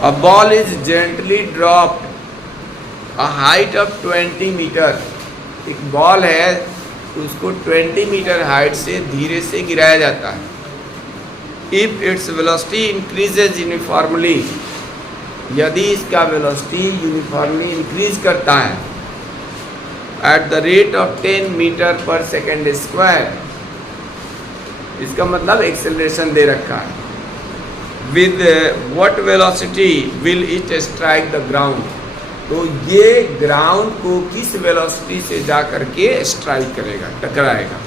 A ball is gently dropped a height of 20 metre. एक ball है उसको 20 metre height से धीरे से गिराया जाता है। If its velocity increases uniformly, यदि इसका वेलोसिटी यूनिफॉर्मली इंक्रीज करता है at the rate of 10 metre पर सेकेंड स्क्वायर, इसका मतलब एक्सेलरेशन दे रखा है। With what velocity will it strike the ground? तो ये ग्राउंड को किस वेलोसिटी से जा करके स्ट्राइक करेगा, टकराएगा।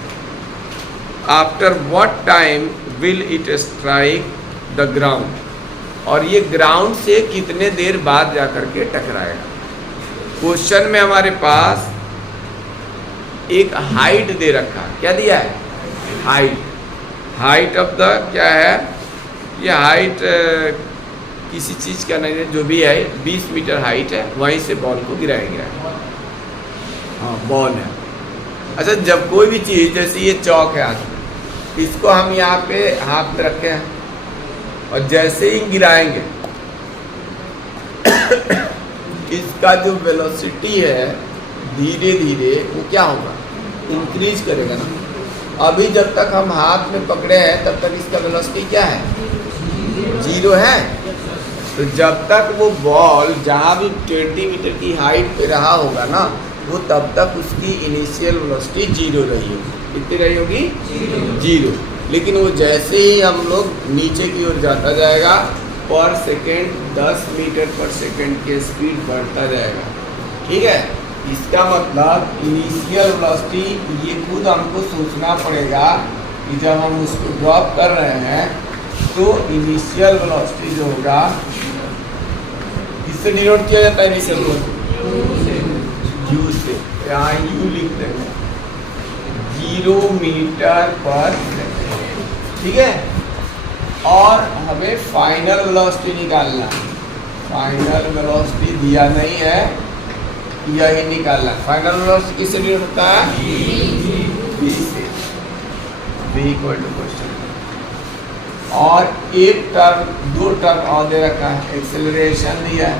After what time will it strike the ground? और ये ग्राउंड से कितने देर बाद जा करके टकराएगा। क्वेश्चन में हमारे पास एक हाइट दे रखा है। क्या दिया है? हाइट ऑफ द क्या है? ये हाइट किसी चीज़ का नहीं है, जो भी है 20 मीटर हाइट है, वहीं से बॉल को गिराया गया है। हाँ, बॉल है। अच्छा, जब कोई भी चीज़, जैसे ये चौक है आज, इसको हम यहाँ पे हाथ में रखे हैं और जैसे ही गिराएंगे इसका जो वेलोसिटी है धीरे धीरे वो क्या होगा? इंक्रीज करेगा ना। अभी जब तक हम हाथ में पकड़े हैं तब तक इसका वेलोसिटी क्या है? 0 है। तो जब तक वो बॉल जहाँ भी 20 मीटर की हाइट पे रहा होगा ना, वो तब तक उसकी इनिशियल वेलोसिटी 0 रही होगी। कितनी रही होगी? 0। लेकिन वो जैसे ही हम लोग नीचे की ओर जाता जाएगा, पर सेकेंड 10 मीटर पर सेकेंड की स्पीड बढ़ता जाएगा। ठीक है, इसका मतलब इनिशियल वेलोसिटी, ये खुद हमको सोचना पड़ेगा कि जब हम उसको ड्रॉप कर रहे हैं तो इनिशियल वेलोसिटी जो होगा, किससे डिनोट किया जाता है? इनिशियल वेलोसिटी यू से। यहाँ यू लिख देंगे, 0 मीटर पर सेकेंड। ठीक है, और हमें फाइनल वेलोसिटी निकालना है। फाइनल वेलोसिटी दिया नहीं है, यही निकालना है। फाइनल वेलोसिटी किससे डिनोट होता है? v से। v equal to question. और एक टर्म, 2 टर्म और दे रखा है। एक्सेलरेशन दिया है।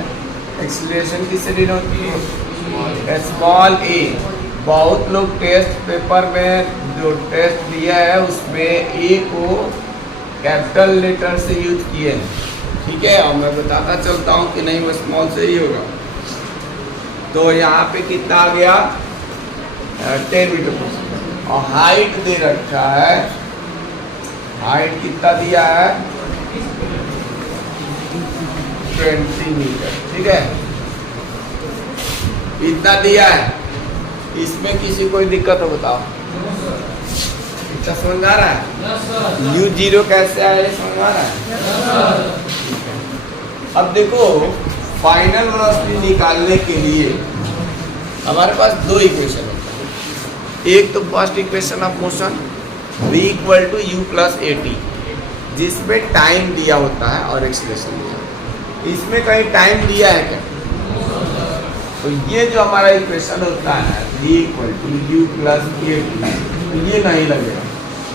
एक्सेलरेशन किससे डिनोट की है? Small a। बहुत लोग टेस्ट पेपर में जो टेस्ट दिया है उसमें a को कैपिटल लेटर से यूज किए हैं। ठीक है, और मैं बताता चलता हूँ कि नहीं, वो स्मॉल से ही होगा। तो यहाँ पे कितना आ गया? 10 मीटर पर सेकेंड। और हाइट दे रखा है। हाइट कितना दिया है? 20 मीटर। ठीक है, इतना दिया है। इसमें किसी कोई दिक्कत हो बताओ? इतना समझ आ रहा है? u0 कैसे आया, समझ आ रहा है? अब देखो, फाइनल वेलोसिटी निकालने के लिए हमारे पास 2 इक्वेशन होता है। एक तो first equation of motion v equal to u plus at, जिसमें टाइम दिया होता है और एक्सेलरेशन दिया होता है। इसमें कहीं टाइम दिया है क्या? तो ये जो हमारा इक्वेशन होता है v equal to u plus at, तो ये नहीं लगेगा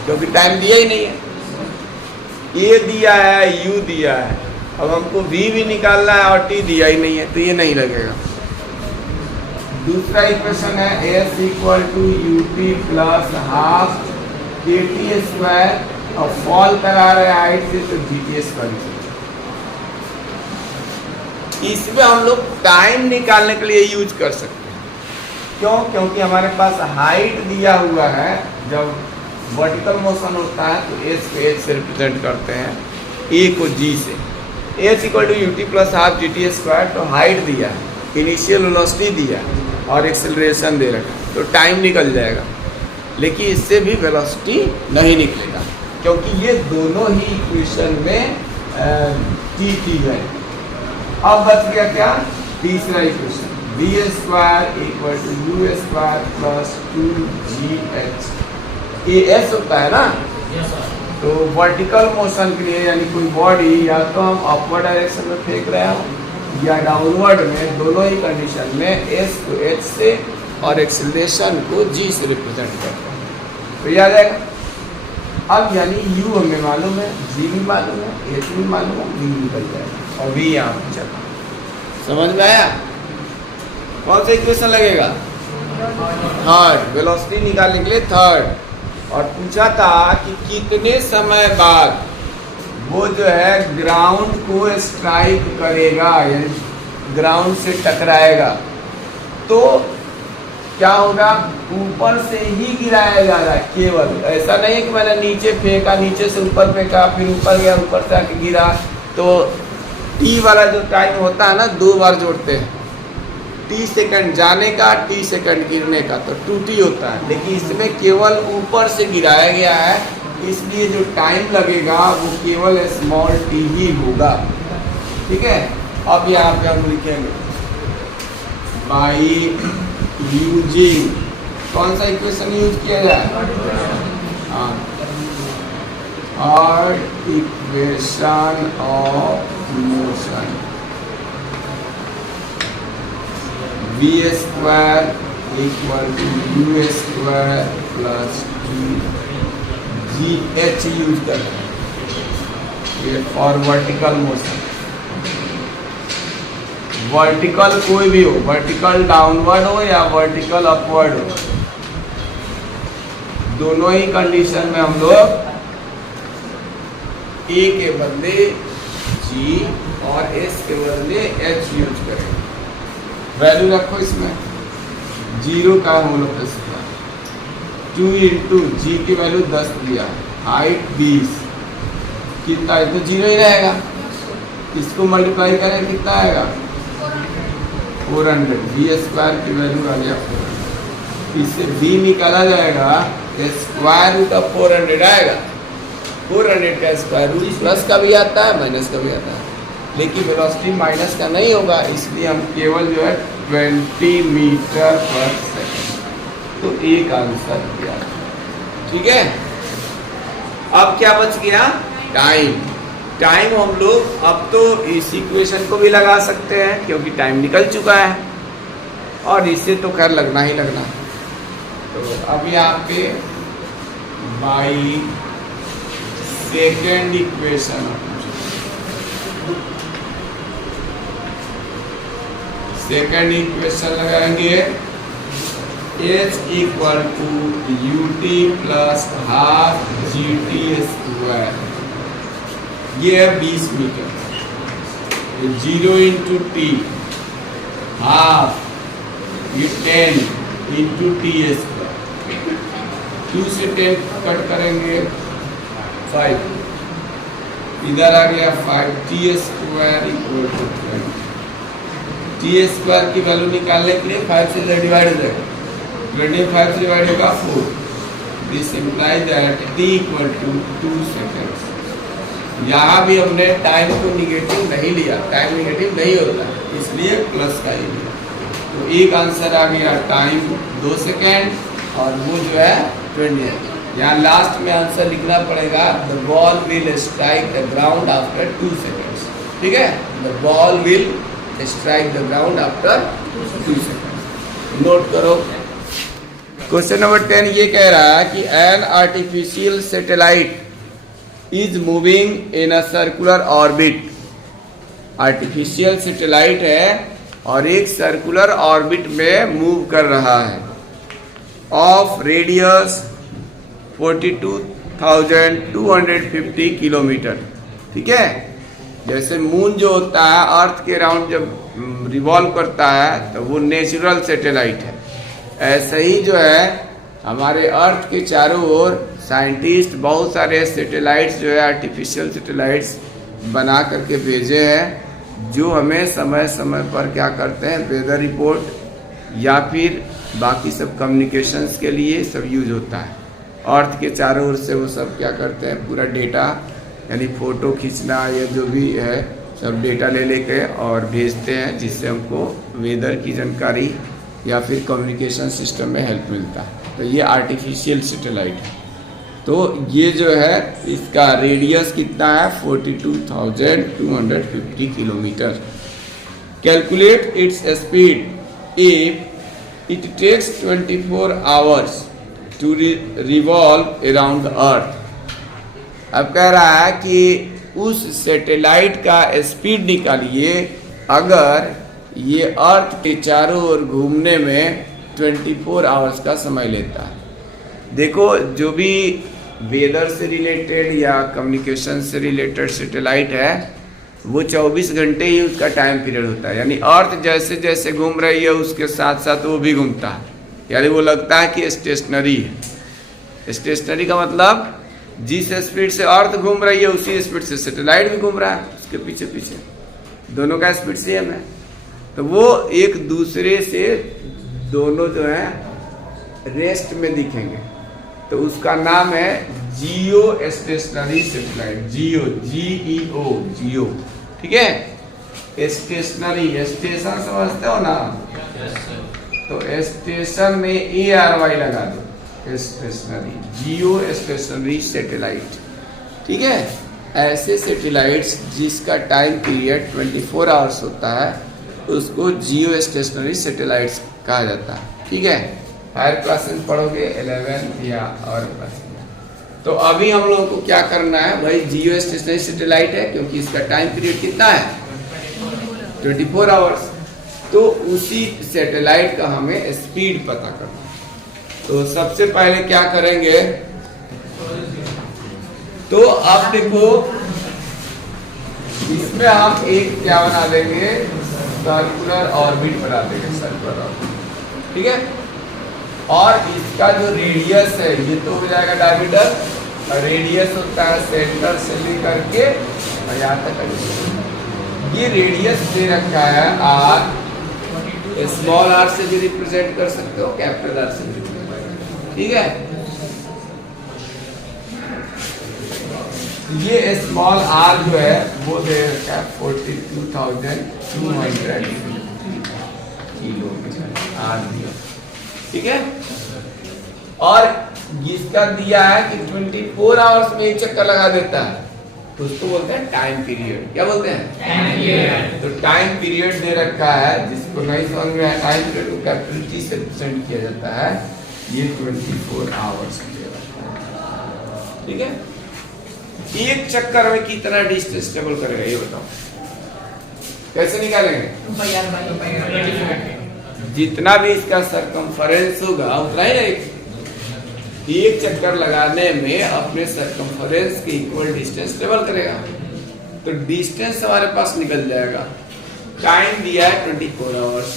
क्योंकि टाइम दिया ही नहीं है। a दिया है, u दिया है, अब हमको v भी निकालना है और t दिया ही नहीं है, तो ये नहीं लगेगा। दूसरा इक्वेशन है s equal to ut plus half kt square, और फॉल करा रहे हाइट से तो gt स्क्वायर। इसमें हम लोग टाइम निकालने के लिए यूज कर सकते हैं। क्यों? क्योंकि हमारे पास हाइट दिया हुआ है। जब वर्टिकल मोशन होता है तो s को h से रिप्रेजेंट करते हैं, a को g से। h equal to ut plus half gt square, तो हाइट दिया है, इनिशियल वेलोसिटी दिया है और एक्सेलरेशन दे रखा है, तो टाइम निकल जाएगा। लेकिन इससे भी वेलोसिटी नहीं निकलेगा क्योंकि ये दोनों ही इक्वेशन में t है। अब बच गया क्या? तीसरा equation, v square equal to u square plus 2gh। ये s होता है ना? तो वर्टिकल मोशन के लिए, यानी कोई बॉडी या तो हम अपवर्ड डायरेक्शन में फेंक रहे हो या डाउनवर्ड में, दोनों ही कंडीशन में s को h से और एक्सेलरेशन को g से रिप्रेजेंट करते हैं। तो याद आएगा। अब यानी u हमें मालूम है, g भी मालूम है, h भी मालूम है, v निकल जाएगा और v यहाँ पे चला। समझ में आया? कौन सा इक्वेशन लगेगा? थर्ड। वेलोसिटी निकालने के लिए थर्ड। और पूछा था कि कितने समय बाद वो जो है ग्राउंड को स्ट्राइक करेगा, यानी ग्राउंड से टकराएगा। तो क्या होगा? ऊपर से ही गिराया जा रहा है केवल, ऐसा नहीं है कि मैंने नीचे फेंका, नीचे से ऊपर फेंका, फिर ऊपर गया, ऊपर से आके गिरा। तो टी वाला जो टाइम होता है ना, 2 बार जोड़ते हैं, टी सेकंड जाने का, टी सेकंड गिरने का, तो 2t होता है। लेकिन इसमें केवल ऊपर से गिराया गया है, इसलिए जो टाइम लगेगा वो केवल स्मॉल t ही होगा। ठीक है, अब यहाँ पे हम लिखेंगे बाई यूजिंग, कौन सा इक्वेशन यूज किया जाए? Equation of motion, v square equal to u square plus G H use कर ये फॉर वर्टिकल मोशन। वर्टिकल कोई भी हो, वर्टिकल डाउनवर्ड हो या वर्टिकल अपवर्ड हो, दोनों ही कंडीशन में हम लोग ए के बदले जी और एस के बदले एच यूज करेंगे। वैल्यू रखो इसमें, 0 का होल स्क्वायर 2 इंटू जी की वैल्यू 10 दिया, हाइट 20, कितना है? तो 0 ही रहेगा। इसको मल्टीप्लाई करें कितना आएगा? 400। बी स्क्वायर की वैल्यू आ गया 400, इससे बी निकाला जाएगा, स्क्वायर रूट ऑफ 400 आएगा। 400 का स्क्वायर रूट प्लस का भी आता है, माइनस का भी आता है, लेकिन वेलोसिटी माइनस का नहीं होगा, इसलिए हम केवल जो है 20 मीटर पर सेकंड, तो एक आंसर किया। ठीक है, अब क्या बच गया? टाइम। टाइम हम लोग अब तो इस इक्वेशन को भी लगा सकते हैं क्योंकि टाइम निकल चुका है, और इससे तो खैर लगना ही लगना। तो अब यहाँ पे by second equation, second equation लगाएंगे h equal to ut plus half G T square, ये है 20 मीटर, 0 इंटू टी हाफ, ये 10 इंटू टी स्क्वायर, 2 से 10 कट करेंगे 5, इधर आ गया 5 T square equal to 20। T square की वैल्यू निकालने के लिए 5 से डिवाइड हो जाएगा, 25 से डिवाइड होगा 4, this implies that T equal to 2 seconds. यहाँ भी हमने टाइम को निगेटिव नहीं लिया, टाइम निगेटिव नहीं होता, इसलिए प्लस का ही लिया। तो एक आंसर आ गया टाइम 2 सेकेंड, और वो जो है 20। यहाँ लास्ट में आंसर लिखना पड़ेगा, the ball will strike the ground after 2 seconds. ठीक है, the ball will strike the ground after 2 seconds. Note करो। क्वेश्चन नंबर 10 ये कह रहा है कि an artificial satellite is moving in a circular orbit. Artificial satellite है और एक सर्कुलर ऑर्बिट में मूव कर रहा है, ऑफ रेडियस 42,250 किलोमीटर। ठीक है, जैसे मून जो होता है अर्थ के राउंड जब रिवॉल्व करता है तो वो नेचुरल सैटेलाइट है, ऐसे ही जो है हमारे अर्थ के चारों ओर साइंटिस्ट बहुत सारे सैटेलाइट्स जो है आर्टिफिशियल सैटेलाइट्स बना करके भेजे हैं, जो हमें समय समय पर क्या करते हैं, वेदर रिपोर्ट या फिर बाकी सब कम्युनिकेशंस के लिए सब यूज होता है। अर्थ के चारों ओर से वो सब क्या करते हैं, पूरा डेटा यानी फ़ोटो खींचना या जो भी है सब डेटा ले लेके और भेजते हैं, जिससे हमको वेदर की जानकारी या फिर कम्युनिकेशन सिस्टम में हेल्प मिलता है। तो ये आर्टिफिशियल सैटेलाइट है। तो ये जो है इसका रेडियस कितना है, 42,250 kilometre. Calculate its speed if it takes 24 hours to revolve around the earth. अब कह रहा है कि उस सैटेलाइट का स्पीड निकालिए अगर ये अर्थ के चारों ओर घूमने में 24 आवर्स का समय लेता है। देखो जो भी वेदर से रिलेटेड या कम्युनिकेशन से रिलेटेड सैटेलाइट है वो 24 घंटे ही उसका टाइम पीरियड होता है, यानी अर्थ जैसे जैसे घूम रही है उसके साथ साथ वो भी घूमता है, यानी वो लगता है कि स्टेशनरी है। स्टेशनरी का मतलब जिस स्पीड से अर्थ घूम रही है उसी स्पीड से सैटेलाइट भी घूम रहा है उसके पीछे पीछे, दोनों का स्पीड सेम है। तो वो एक दूसरे से दोनों जो है रेस्ट में दिखेंगे, तो उसका नाम है जियो स्टेशनरी सैटेलाइट। जियो GEO जियो, ठीक है। स्टेशनरी स्टेशन समझते हो ना, तो स्टेशन में ARY लगा दो, स्टेशनरी जियो स्टेशनरी सैटेलाइट, ठीक है। ऐसे सैटेलाइट्स जिसका टाइम पीरियड 24 आवर्स होता है उसको जियो स्टेशनरी सैटेलाइट्स कहा जाता है, ठीक है। हायर क्लासेस पढ़ोगे 11 या और क्लास। तो अभी हम लोगों को क्या करना है भाई, जियो स्टेशनरी सैटेलाइट है क्योंकि इसका टाइम पीरियड कितना है 24 आवर्स, तो उसी सैटेलाइट का हमें स्पीड पता करना है। तो सबसे पहले क्या करेंगे, तो आप देखो इसमें हम एक क्या बना देंगे, सर्कुलर ऑर्बिट बना देंगे, सर्कुलर ऑर्बिट, ठीक है। और इसका जो रेडियस है ये तो हो जाएगा डायमीटर, और रेडियस होता है सेंटर से लेकर के यहाँ तक। ये रेडियस दे रखा है r, स्मॉल r से भी रिप्रेजेंट कर सकते हो, कैपिटल R से भी, ठीक है। ये स्मॉल r जो है वो दे रखा है 42,200 किलोमीटर r दिया, ठीक है। और इसका दिया है कि 24 आवर्स में एक चक्कर लगा देता है, तो उसको बोलते हैं टाइम पीरियड। क्या बोलते हैं? Time period. तो टाइम पीरियड दे रखा है, जिसको नहीं समझ में आया टाइम पीरियड को कैपिटल T से रिप्रेजेंट किया जाता है, ये 24 आवर्स दे रखा है, ठीक है। एक चक्कर में कितना डिस्टेंस ट्रेवल करेगा ये बताओ, कैसे निकालेंगे? जितना भी इसका सरकमफरेंस होगा उतना ही एक चक्कर लगाने में अपने सरकमफरेंस के इक्वल डिस्टेंस ट्रेवल करेगा, तो डिस्टेंस हमारे पास निकल जाएगा। टाइम दिया है 24 आवर्स,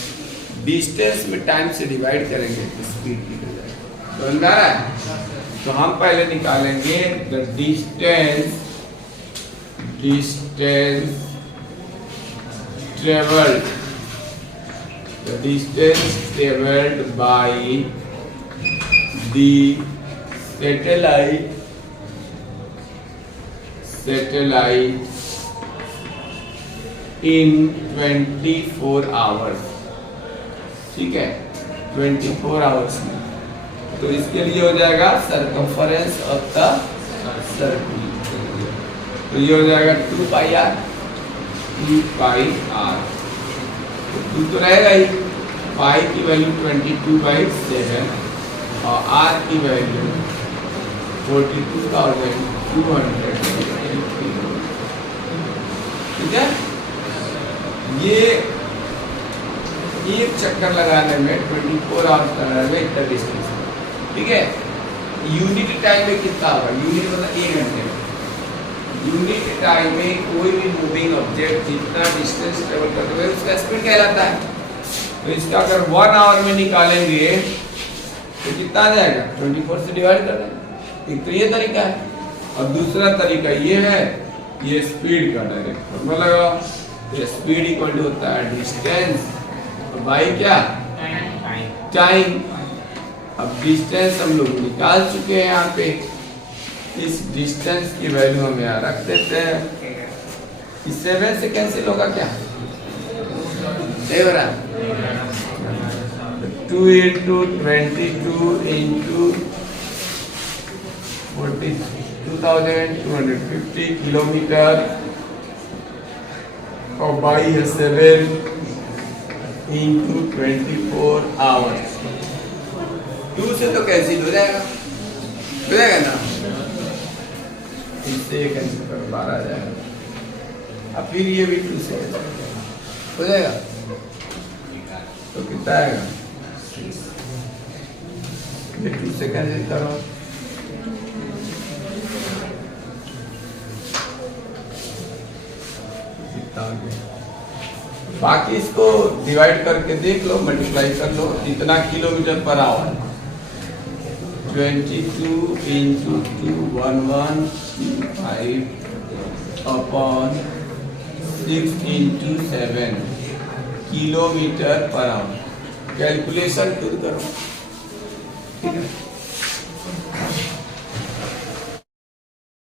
डिस्टेंस में टाइम से डिवाइड करेंगे तो स्पीड निकल जाएगा। तो समझ आ रहा है? तो हम पहले निकालेंगे the distance travelled, the distance traveled by the satellite in 24 hours, ठीक है, 24 आवर्स में। तो इसके लिए हो जाएगा सरकमफरेंस ऑफ द सर्कल, तो ये हो जाएगा 2πr, 2πr, तो 2 तो रहेगा ही, पाई की वैल्यू 22/7 और r की वैल्यू 42,200, ठीक है। ये एक चक्कर लगाने में 24 आवर्स लगाने में इतना डिस्टेंस, ठीक है। यूनिट टाइम में कितना होगा, यूनिट मतलब 1 घंटे में। यूनिट टाइम में कोई भी मूविंग ऑब्जेक्ट जितना डिस्टेंस ट्रेवल करते हुए उसका स्पीड कहलाता है। तो इसका अगर 1 आवर में निकालेंगे तो कितना आ जाएगा, 24 से डिवाइड कर देंगे। एक तो ये तरीका है, और दूसरा तरीका ये है, ये स्पीड का डायरेक्ट फॉर्मूला लगाओ, ये स्पीड इक्वल टू होता है डिस्टेंस बाई क्या, टाइम। अब डिस्टेंस हम लोग निकाल चुके हैं यहाँ पे, इस डिस्टेंस की वैल्यू हम यहाँ रख देते हैं। इस 7 से कैंसिल होगा क्या, हो रहा 2 into 22 into 42,250 किलोमीटर और बाई है 7 into 24 आवर्स। 2 से तो कैंसिल हो जाएगा ना, इससे ये कैंसिल करो, 12 आ जाएगा। अब फिर ये भी 2 से हो जाएगा, तो कितना आएगा? 6। ये 2 से कैंसिल करो, कितना आ गया? बाकी इसको डिवाइड करके देख लो, मल्टीप्लाई कर लो, इतना kilometre per hour. 22 into 21125 upon 6 into 7 kilometre per hour. Calculation खुद करो, ठीक है।